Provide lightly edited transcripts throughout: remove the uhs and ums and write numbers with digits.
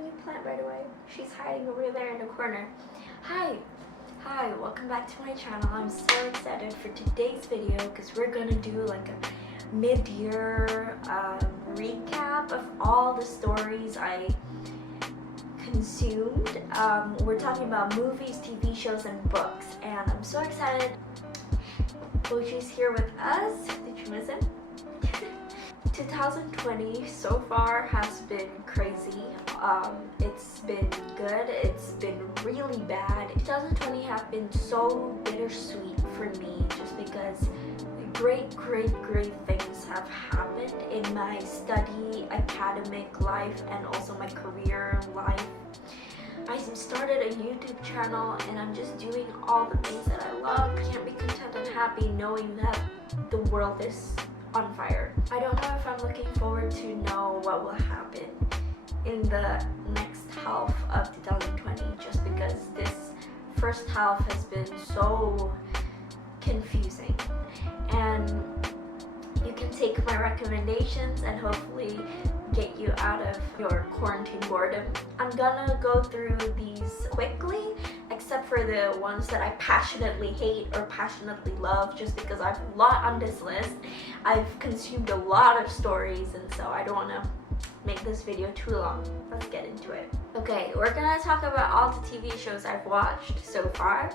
new plant right away. She's hiding over there in the corner. Hi, welcome back to my channel. I'm so excited for today's video because we're gonna do like a mid-year recap of all the stories I consumed. We're talking about movies, TV shows, and books, and I'm so excited. Boji's here with us. Did you miss him? 2020 so far has been crazy. It's been good, it's been really bad. 2020 have been so bittersweet for me just because great things have happened in my study, academic life, and also my career life. I started a YouTube channel and I'm just doing all the things that I love. Can't be content and happy knowing that the world is on fire. I don't know if I'm looking forward to know what will happen in the next half of 2020 just because this first half has been so confusing, and you can take my recommendations and hopefully get you out of your quarantine boredom. I'm gonna go through these quickly, except for the ones that I passionately hate or passionately love, just because I have a lot on this list. I've consumed a lot of stories, and so I don't want to make this video too long. Let's get into it. Okay, we're gonna talk about all the TV shows I've watched so far.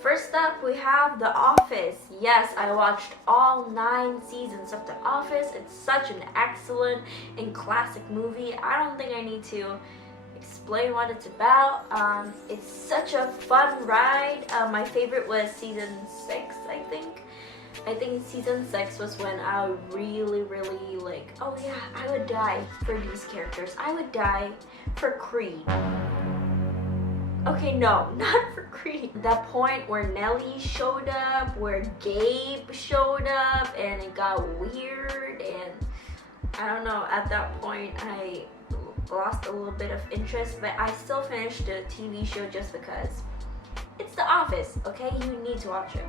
First up, we have The Office. Yes, I watched all 9 seasons of The Office. It's such an excellent and classic movie. I don't think I need to explain what it's about. It's such a fun ride. My favorite was season 6, I think. I think season 6 was when I really like, oh yeah, I would die for these characters. I would die for Creed. Okay, no, not for Creed. That point where Nelly showed up, where Gabe showed up, and it got weird, and I don't know, at that point I lost a little bit of interest, but I still finished the TV show just because it's The Office, okay? You need to watch it.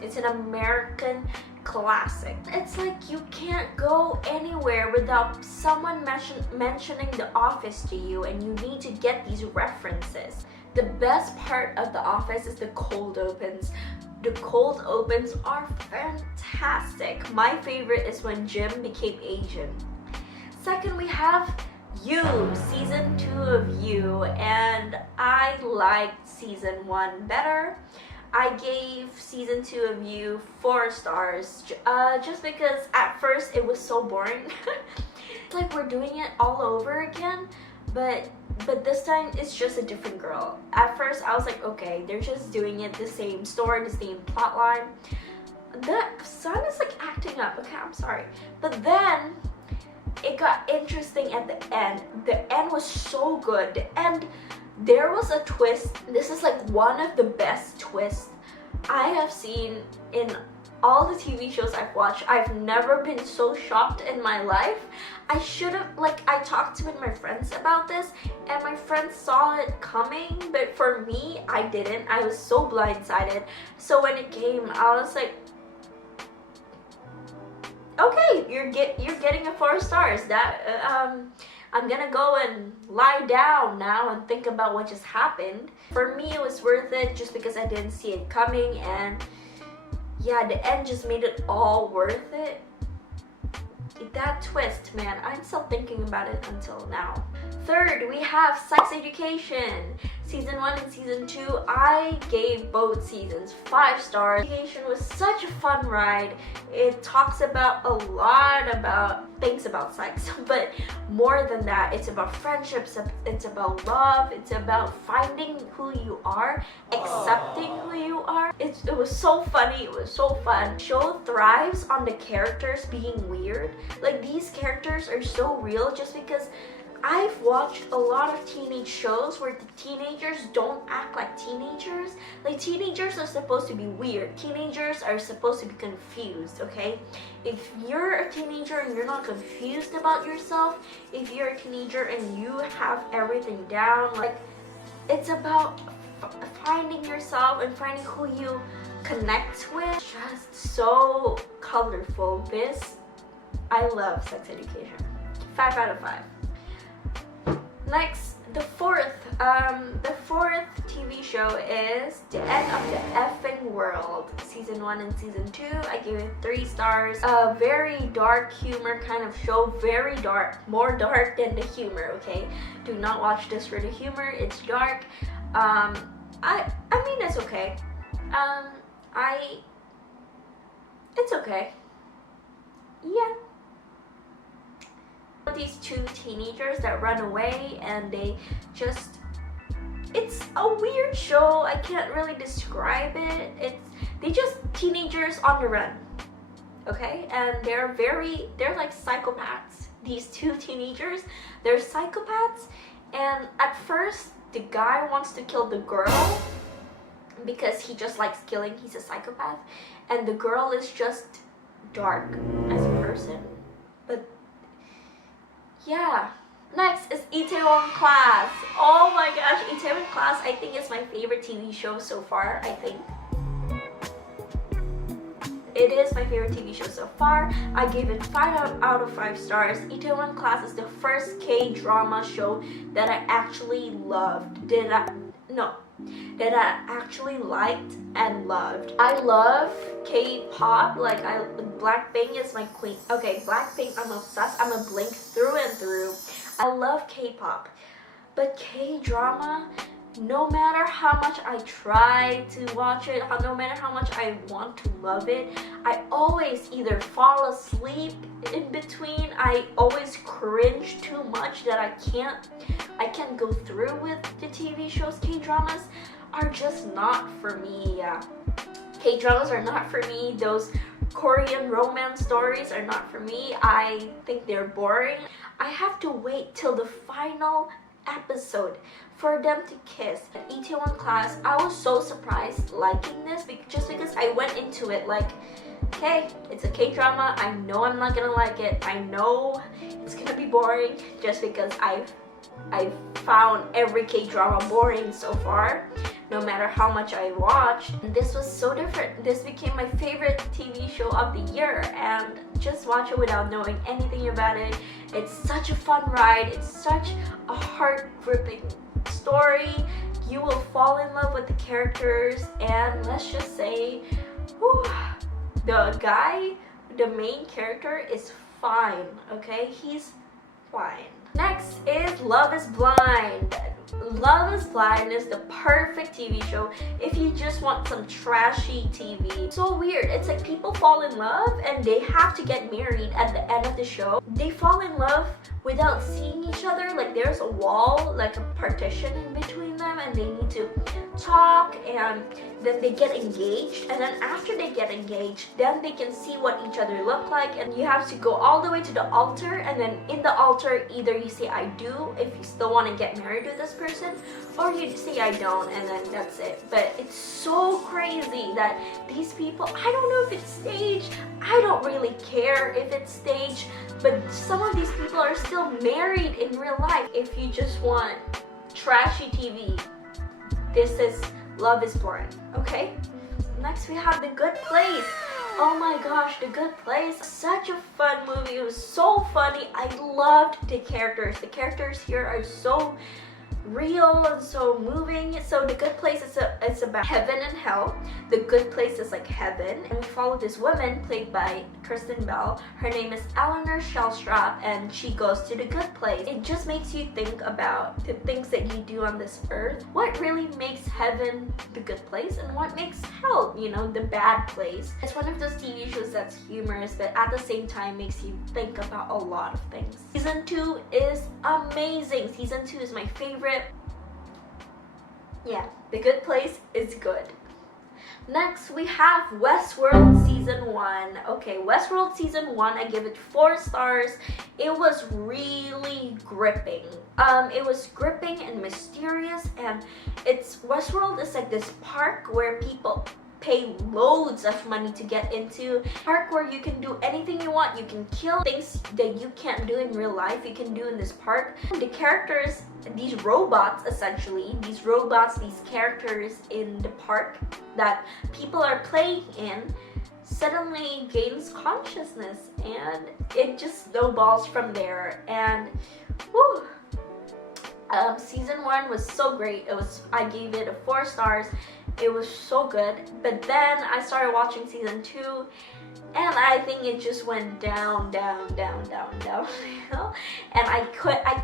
It's an American classic. It's like you can't go anywhere without someone mentioning The Office to you, and you need to get these references. The best part of The Office is the cold opens. The cold opens are fantastic. My favorite is when Jim became Asian. Second, we have You, season 2 of You, and I liked season 1 better. I gave season 2 of You 4 stars just because at first it was so boring. It's like we're doing it all over again, but this time it's just a different girl. At first I was like, okay, they're just doing it the same story, the same plot line. The sun is like acting up, okay, I'm sorry. But then it got interesting at the end. The end was so good. The end, there was a twist. This is like one of the best twists I have seen in all the TV shows I've watched. I've never been so shocked in my life. I should have, I talked with my friends about this, and my friends saw it coming, but for me, I didn't. I was so blindsided. So when it came, I was like, okay, you're getting a 4 stars. That I'm gonna go and lie down now and think about what just happened. For me, it was worth it just because I didn't see it coming, and yeah, the end just made it all worth it. That twist, man, I'm still thinking about it until now. Third, we have Sex Education. Season 1 and season 2, I gave both seasons 5 stars. Education was such a fun ride. It talks about a lot about things about sex, but more than that, it's about friendships, it's about love, it's about finding who you are, accepting who you are. It was so funny, it was so fun. The show thrives on the characters being weird. Like, these characters are so real just because I've watched a lot of teenage shows where the teenagers don't act like teenagers. Like, teenagers are supposed to be weird. Teenagers are supposed to be confused, okay? If you're a teenager and you're not confused about yourself, if you're a teenager and you have everything down, like, it's about finding yourself and finding who you connect with. Just so colorful. I love Sex Education. 5 out of 5. Next, the fourth TV show is The End of the Effing World, season 1 and season 2. I give it 3 stars. A very dark humor kind of show, very dark, more dark than the humor. Okay, do not watch this for the humor. It's dark. I mean, it's okay. It's okay. Yeah. These 2 teenagers that run away, and it's a weird show. I can't really describe it. They just teenagers on the run. Okay, and they're like psychopaths. These 2 teenagers, they're psychopaths, and at first the guy wants to kill the girl because he just likes killing. He's a psychopath, and the girl is just dark as a person. But yeah. Next is Itaewon Class. Oh my gosh, Itaewon Class I think is my favorite TV show so far. I think it is my favorite TV show so far. I gave it 5 out of 5 stars. Itaewon Class is the first K-drama show that I actually loved. That I actually liked and loved. I love K-pop. Like Blackpink is my queen. Okay, Blackpink, I'm obsessed. I'm a Blink through and through. I love K-pop, but K-drama, no matter how much I try to watch it, no matter how much I want to love it, I always either fall asleep in between. I always cringe too much that I can't go through with the TV shows. K-dramas are just not for me. Yeah, K-dramas are not for me. Those Korean romance stories are not for me. I think they're boring. I have to wait till the final episode for them to kiss. At Itaewon Class, I was so surprised liking this just because I went into it like, okay, it's a K-drama. I know I'm not gonna like it. I know it's gonna be boring just because I've found every K-drama boring so far, no matter how much I watched. And this was so different. This became my favorite TV show of the year, and just watch it without knowing anything about it. It's such a fun ride. It's such a heart-gripping story. You will fall in love with the characters, and let's just say, whew, the main character is fine, okay? He's fine. Next is Love is Blind. Love is Blind is the perfect TV show if you just want some trashy TV. So weird. It's like people fall in love and they have to get married at the end of the show. They fall in love without seeing each other. Like there's a wall, like a partition in between them, and they need to talk, and then they get engaged, and then after they get engaged, then they can see what each other look like, and you have to go all the way to the altar, and then in the altar either you say I do if you still want to get married with this person, or you say I don't, and then that's it. But it's so crazy that these people, I don't know if it's staged, I don't really care if it's staged, but some of these people are still married in real life. If you just want trashy TV, this is Love is Blind, okay? Next we have The Good Place. Oh my gosh, The Good Place. Such a fun movie. It was so funny. I loved the characters. The characters here are so real and so moving. So The Good Place is it's about heaven and hell. The Good Place is like heaven, and we follow this woman played by Kristen Bell. Her name is Eleanor Shellstrop, and she goes to the good place. It just makes you think about the things that you do on this earth. What really makes heaven the good place, and what makes hell, you know, the bad place. It's one of those TV shows that's humorous, but at the same time makes you think about a lot of things. Season 2 is amazing. Season 2 is my favorite. Yeah, The Good Place is good. Next, we have Westworld Season 1. Okay, Westworld Season 1, I give it 4 stars. It was really gripping. It was gripping and mysterious, and Westworld is like this park where people pay loads of money to get into. Park where you can do anything you want. You can kill things that you can't do in real life, you can do in this park. The characters, these robots essentially, these characters in the park that people are playing in, suddenly gains consciousness, and it just snowballs from there. And whew, Season 1 was so great. I gave it 4 stars. It was so good. But then I started watching season 2, and I think it just went down, down, down, down, down. And I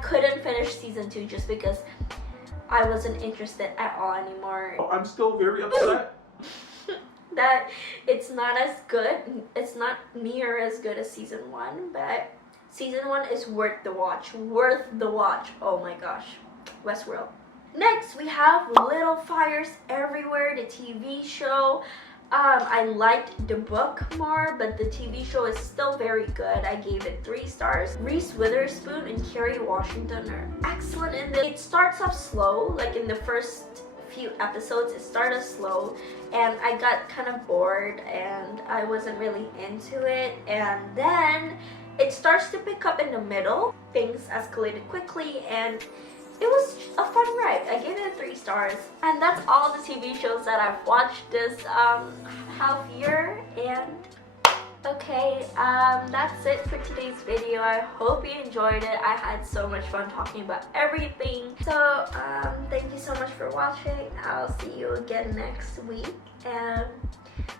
couldn't finish season 2 just because I wasn't interested at all anymore. I'm still very upset. That it's not as good. It's not near as good as season 1, but season 1 is worth the watch. Worth the watch. Oh my gosh. Westworld. Next, we have Little Fires Everywhere, the TV show. I liked the book more, but the TV show is still very good. I gave it 3 stars. Reese Witherspoon and Kerry Washington are excellent in this. It starts off slow, like in the first few episodes it started slow, and I got kind of bored and I wasn't really into it, and then it starts to pick up in the middle. Things escalated quickly and it was a fun ride. I gave it 3 stars. And that's all the TV shows that I've watched this half year. And okay, that's it for today's video. I hope you enjoyed it. I had so much fun talking about everything. So thank you so much for watching. I'll see you again next week. And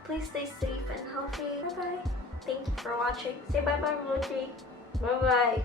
please stay safe and healthy. Bye bye. Thank you for watching. Say bye bye, Mochi. Bye bye.